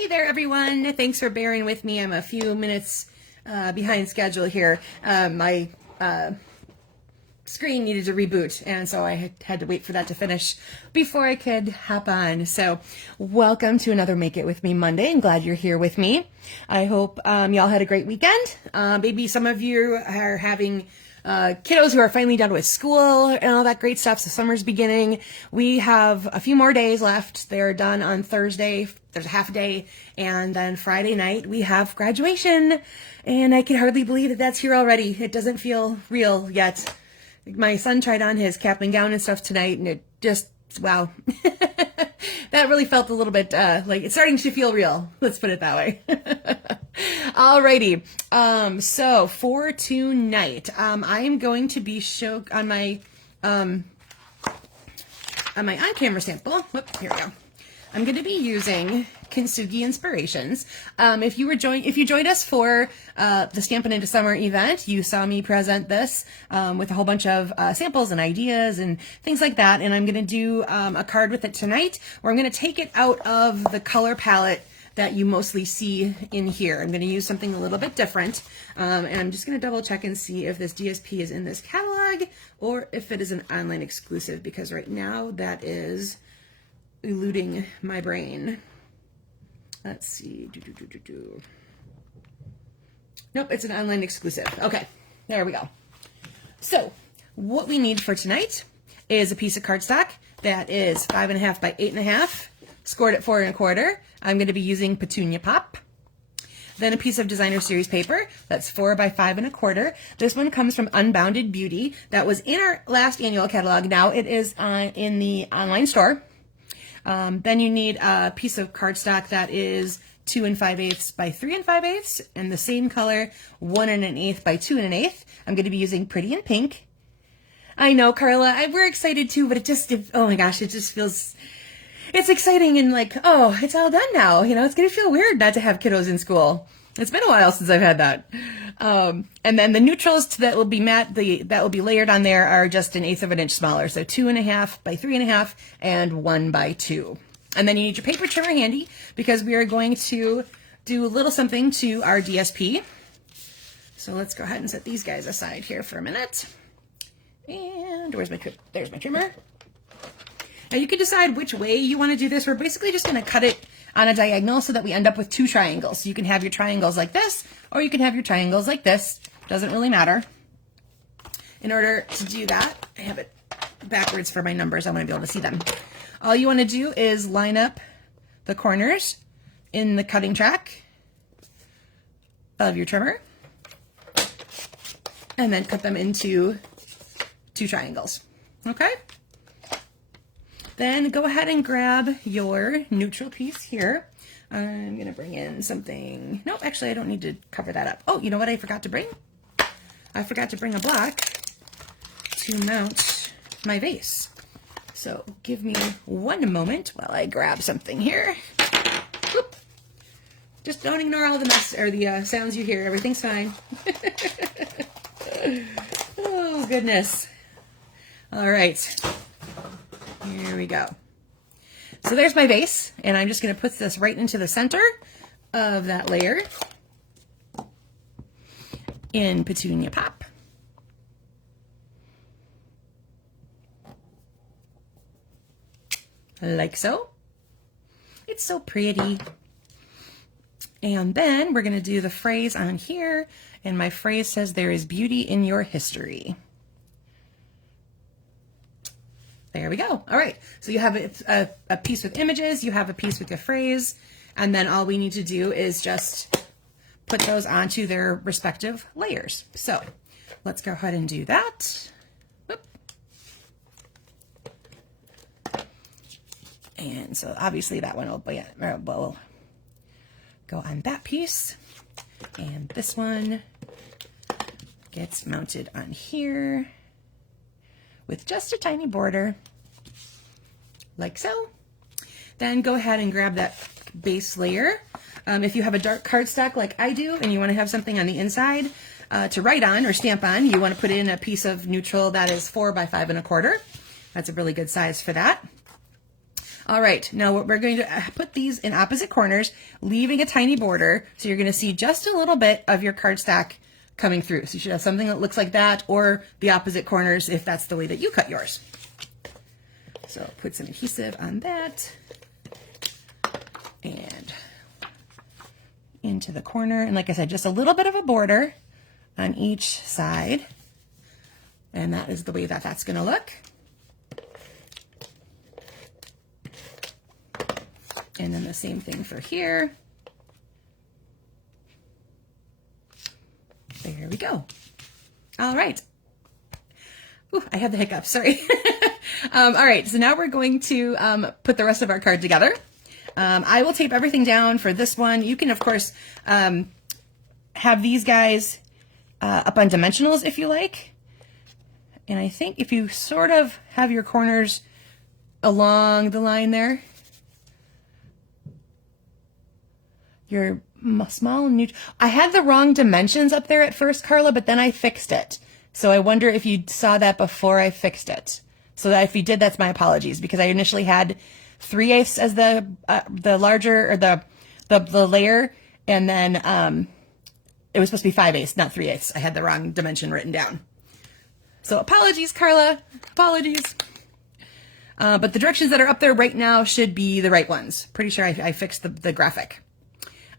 Hey there, everyone. Thanks for bearing with me. I'm a few minutes behind schedule here. My screen needed to reboot, and so I had to wait for that to finish before I could hop on. So welcome to another Make It With Me Monday. I'm glad you're here with me. I hope y'all had a great weekend. Maybe some of you are having kiddos who are finally done with school and all that great stuff. So summer's beginning. We have a few more days left. They're done on Thursday. There's a half day. And then Friday night we have graduation. And I can hardly believe that that's here already. It doesn't feel real yet. My son tried on his cap and gown and stuff tonight, and it just, wow. That really felt a little bit like it's starting to feel real. Let's put it that way. Alrighty. So for tonight, I am going to be on my on-camera sample. Whoop, here we go. I'm going to be using Kintsugi Inspirations. If you joined us for the Stampin' Into Summer event, you saw me present this with a whole bunch of samples and ideas and things like that. And I'm going to do a card with it tonight, where I'm going to take it out of the color palette that you mostly see in here. I'm going to use something a little bit different. And I'm just going to double check and see if this DSP is in this catalog or if it is an online exclusive, because right now that is eluding my brain. Let's see. Nope, it's an online exclusive. Okay, there we go. So what we need for tonight is a piece of cardstock that is 5.5 by 8.5, scored at 4 1/4. I'm going to be using Petunia Pop. Then a piece of designer series paper that's 4 by 5 1/4. This one comes from Unbounded Beauty. That was in our last annual catalog. Now it is in the online store. Then you need a piece of cardstock that is 2 5/8 by 3 5/8, and the same color, 1 1/8 by 2 1/8. I'm going to be using Pretty in Pink. I know, Carla, we're excited too, but oh my gosh, it just feels, it's exciting and like, oh, it's all done now. You know, it's going to feel weird not to have kiddos in school. It's been a while since I've had that. And then the neutrals that will be that will be layered on there are just 1/8 inch smaller. So 2 1/2 by 3 1/2 and 1 by 2. And then you need your paper trimmer handy, because we are going to do a little something to our DSP. So let's go ahead and set these guys aside here for a minute. And there's my trimmer. Now you can decide which way you want to do this. We're basically just going to cut it on a diagonal so that we end up with 2 triangles. So you can have your triangles like this, or you can have your triangles like this. Doesn't really matter. In order to do that, I have it backwards for my numbers. I want to be able to see them. All you want to do is line up the corners in the cutting track of your trimmer, and then cut them into 2 triangles. Okay? Then go ahead and grab your neutral piece here. I'm going to bring in something. Nope, actually I don't need to cover that up. Oh, you know what I forgot to bring? I forgot to bring a block to mount my vase. So give me one moment while I grab something here. Whoop. Just don't ignore all the mess or the sounds you hear. Everything's fine. Oh, goodness. All right. Here we go. So there's my vase, and I'm just going to put this right into the center of that layer in Petunia Pop. Like so. It's so pretty. And then we're going to do the phrase on here, and my phrase says, "There is beauty in your history." There we go. All right. So you have a piece with images, you have a piece with a phrase, and then all we need to do is just put those onto their respective layers. So let's go ahead and do that. Whoop. And so obviously that one will go on that piece, and this one gets mounted on here with just a tiny border, like so. Then go ahead and grab that base layer. If you have a dark cardstock like I do, and you want to have something on the inside to write on or stamp on, you want to put in a piece of neutral that is 4 by 5 1/4. That's a really good size for that. All right, now we're going to put these in opposite corners, leaving a tiny border. So you're going to see just a little bit of your cardstock coming through. So you should have something that looks like that, or the opposite corners if that's the way that you cut yours. So put some adhesive on that and into the corner. And like I said, just a little bit of a border on each side. And that is the way that that's going to look. And then the same thing for here. There we go. All right. Ooh, I had the hiccups, sorry. All right, so now we're going to put the rest of our card together. I will tape everything down for this one. You can, of course, have these guys up on dimensionals if you like. And I think if you sort of have your corners along the line there, your small and neutral. I had the wrong dimensions up there at first, Carla, but then I fixed it. So I wonder if you saw that before I fixed it. So that if you did, that's my apologies, because I initially had 3/8 as the larger, or the layer, and then it was supposed to be 5/8, not 3/8. I had the wrong dimension written down. So apologies, Carla. Apologies. But the directions that are up there right now should be the right ones. Pretty sure I fixed the graphic.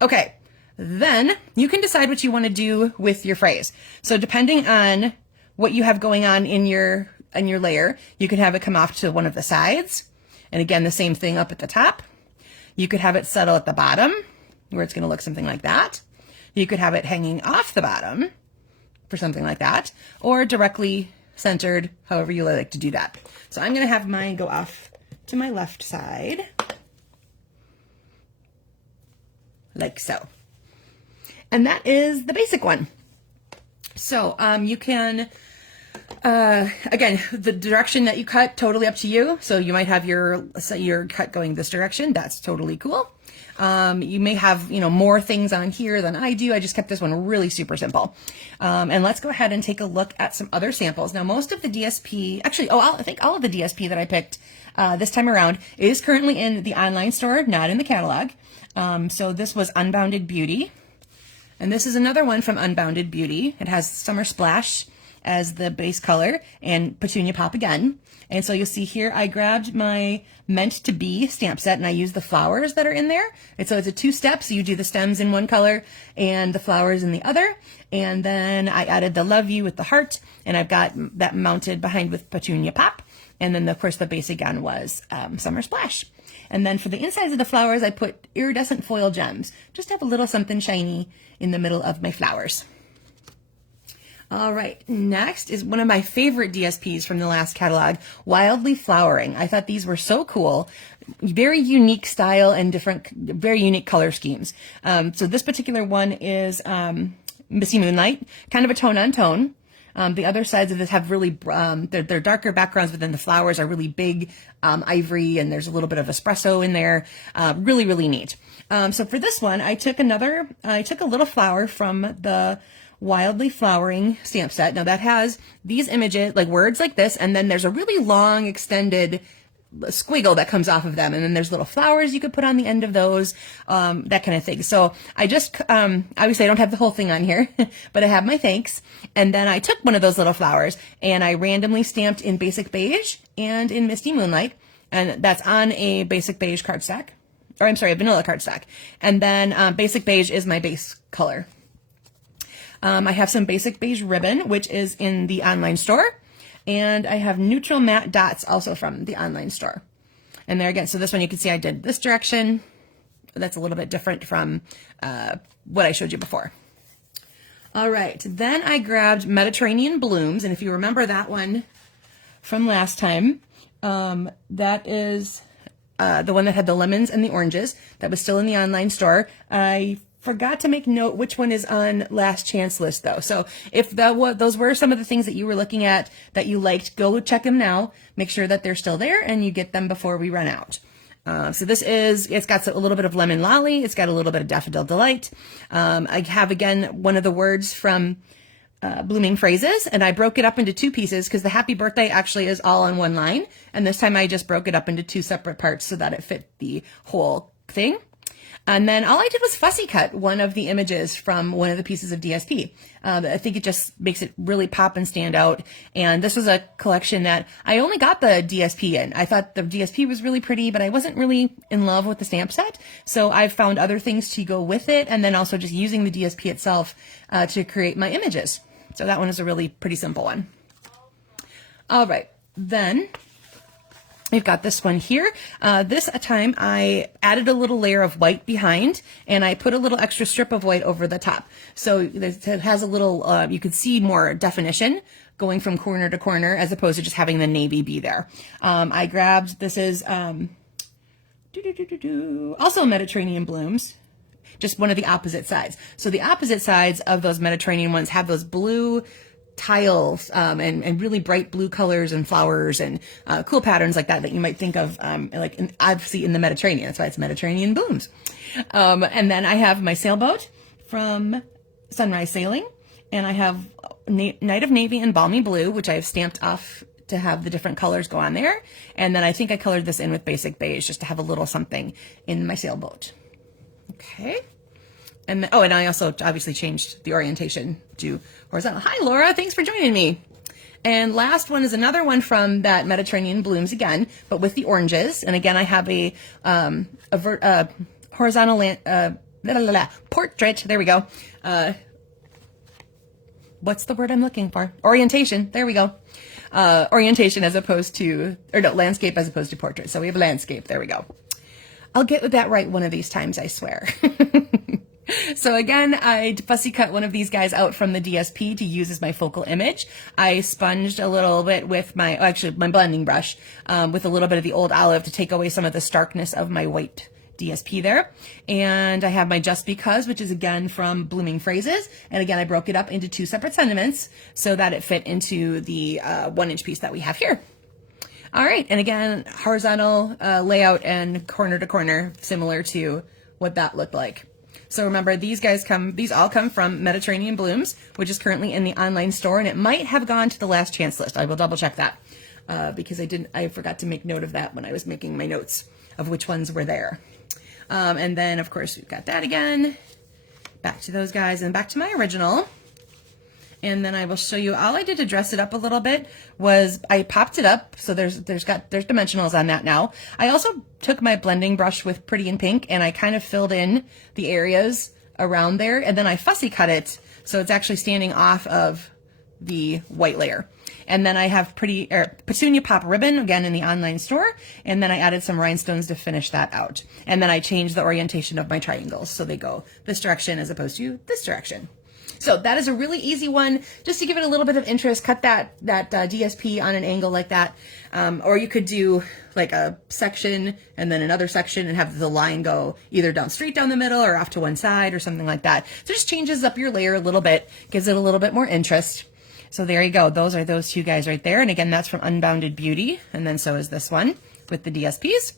Okay, then you can decide what you want to do with your phrase. So depending on what you have going on in your layer, you could have it come off to one of the sides. And again, the same thing up at the top. You could have it settle at the bottom, where it's going to look something like that. You could have it hanging off the bottom for something like that, or directly centered, however you like to do that. So I'm going to have mine go off to my left side, like so. And that is the basic one. So you can, again, the direction that you cut, totally up to you. So you might have your cut going this direction. That's totally cool. You may have, more things on here than I do. I just kept this one really super simple. And let's go ahead and take a look at some other samples. Now, most of the DSP, actually, I think all of the DSP that I picked this time around is currently in the online store, not in the catalog. So this was Unbounded Beauty. And this is another one from Unbounded Beauty. It has Summer Splash as the base color and Petunia Pop again. And so you'll see here, I grabbed my Meant to Be stamp set and I used the flowers that are in there. And so it's a 2-step. So you do the stems in one color and the flowers in the other. And then I added the Love You with the heart, and I've got that mounted behind with Petunia Pop. And then of course the base again was Summer Splash. And then for the insides of the flowers, I put iridescent foil gems, just to have a little something shiny in the middle of my flowers. All right, next is one of my favorite DSPs from the last catalog, Wildly Flowering. I thought these were so cool, very unique style and very unique color schemes. So this particular one is Misty Moonlight, kind of a tone on tone. The other sides of this have really, they're darker backgrounds, but then the flowers are really big, ivory, and there's a little bit of espresso in there. Really, really neat. So for this one, I took a little flower from the Wildly Flowering stamp set. Now that has these images, like words like this, and then there's a really long extended squiggle that comes off of them, and then there's little flowers you could put on the end of those, that kind of thing. So I just obviously I don't have the whole thing on here, but I have my thanks, and then I took one of those little flowers and I randomly stamped in Basic Beige and in Misty Moonlight, and that's on a Basic Beige cardstock, or I'm sorry, a vanilla cardstock, and then Basic Beige is my base color. I have some Basic Beige ribbon, which is in the online store. And I have neutral matte dots also from the online store. And there again, so this one you can see I did this direction. That's a little bit different from what I showed you before. All right, then I grabbed Mediterranean Blooms. And if you remember that one from last time, that is the one that had the lemons and the oranges. That was still in the online store. I forgot to make note which one is on last chance list though. So if those were some of the things that you were looking at that you liked, go check them now. Make sure that they're still there and you get them before we run out. So it's got a little bit of Lemon Lolly. It's got a little bit of Daffodil Delight. I have again one of the words from blooming phrases, and I broke it up into 2 pieces because the happy birthday actually is all on one line, and this time I just broke it up into 2 separate parts so that it fit the whole thing. And then all I did was fussy cut one of the images from one of the pieces of DSP. I think it just makes it really pop and stand out. And this was a collection that I only got the DSP in. I thought the DSP was really pretty, but I wasn't really in love with the stamp set. So I've found other things to go with it, and then also just using the DSP itself to create my images. So that one is a really pretty simple one. All right, then we've got this one here. This time I added a little layer of white behind, and I put a little extra strip of white over the top. So it has a little, you could see more definition going from corner to corner as opposed to just having the navy be there. I grabbed, this is also Mediterranean blooms, just one of the opposite sides. So the opposite sides of those Mediterranean ones have those blue tiles and really bright blue colors and flowers and cool patterns like that you might think of obviously in the Mediterranean. That's why it's Mediterranean blooms. And then I have my sailboat from Sunrise Sailing, and I have Night of Navy and Balmy Blue, which I have stamped off to have the different colors go on there. And then I think I colored this in with basic beige just to have a little something in my sailboat. Okay. And and I also obviously changed the orientation to horizontal. Hi, Laura. Thanks for joining me. And last one is another one from that Mediterranean blooms again, but with the oranges. And again, I have a horizontal portrait. There we go. What's the word I'm looking for? Orientation. There we go. Orientation as opposed to, or no, landscape as opposed to portrait. So we have landscape. There we go. I'll get that right one of these times, I swear. So again, I fussy cut one of these guys out from the DSP to use as my focal image. I sponged a little bit with my blending brush with a little bit of the old olive to take away some of the starkness of my white DSP there. And I have my Just Because, which is again from Blooming Phrases. And again, I broke it up into 2 separate sentiments so that it fit into the 1-inch piece that we have here. All right, and again, horizontal layout and corner to corner, similar to what that looked like. So remember, these all come from Mediterranean Blooms, which is currently in the online store, and it might have gone to the last chance list. I will double check that because I forgot to make note of that when I was making my notes of which ones were there. And then, of course, we've got that again. Back to those guys and back to my original. And then I will show you, all I did to dress it up a little bit was I popped it up. So there's dimensionals on that now. I also took my blending brush with Pretty in Pink and I kind of filled in the areas around there. And then I fussy cut it so it's actually standing off of the white layer. And then I have Petunia Pop ribbon, again in the online store. And then I added some rhinestones to finish that out. And then I changed the orientation of my triangles so they go this direction as opposed to this direction. So that is a really easy one, just to give it a little bit of interest. Cut that DSP on an angle like that. Or you could do like a section and then another section and have the line go either down straight down the middle or off to one side or something like that. So it just changes up your layer a little bit, gives it a little bit more interest. So there you go. Those are those 2 guys right there. And again, that's from Unbounded Beauty. And then so is this one with the DSPs.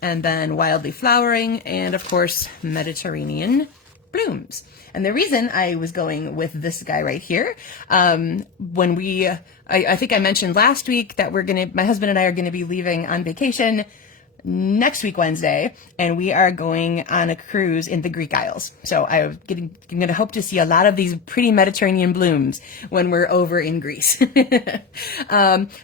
And then Wildly Flowering and of course, Mediterranean Blooms. And the reason I was going with this guy right here, I think I mentioned last week that my husband and I are gonna be leaving on vacation next week, Wednesday, and we are going on a cruise in the Greek Isles. So I'm gonna hope to see a lot of these pretty Mediterranean blooms when we're over in Greece.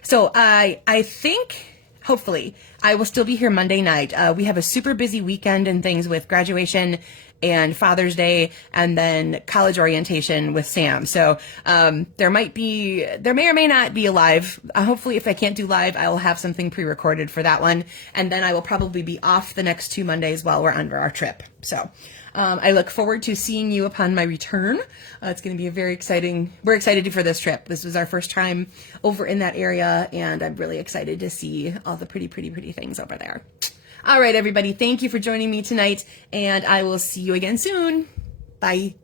So I think, hopefully, I will still be here Monday night. We have a super busy weekend and things with graduation and Father's Day, and then college orientation with Sam. So there may or may not be a live. Hopefully, if I can't do live, I will have something pre-recorded for that one. And then I will probably be off the next 2 Mondays while we're under our trip. So I look forward to seeing you upon my return. It's going to be very exciting. We're excited for this trip. This was our first time over in that area, and I'm really excited to see all the pretty, pretty, pretty things over there. All right, everybody. Thank you for joining me tonight, and I will see you again soon. Bye.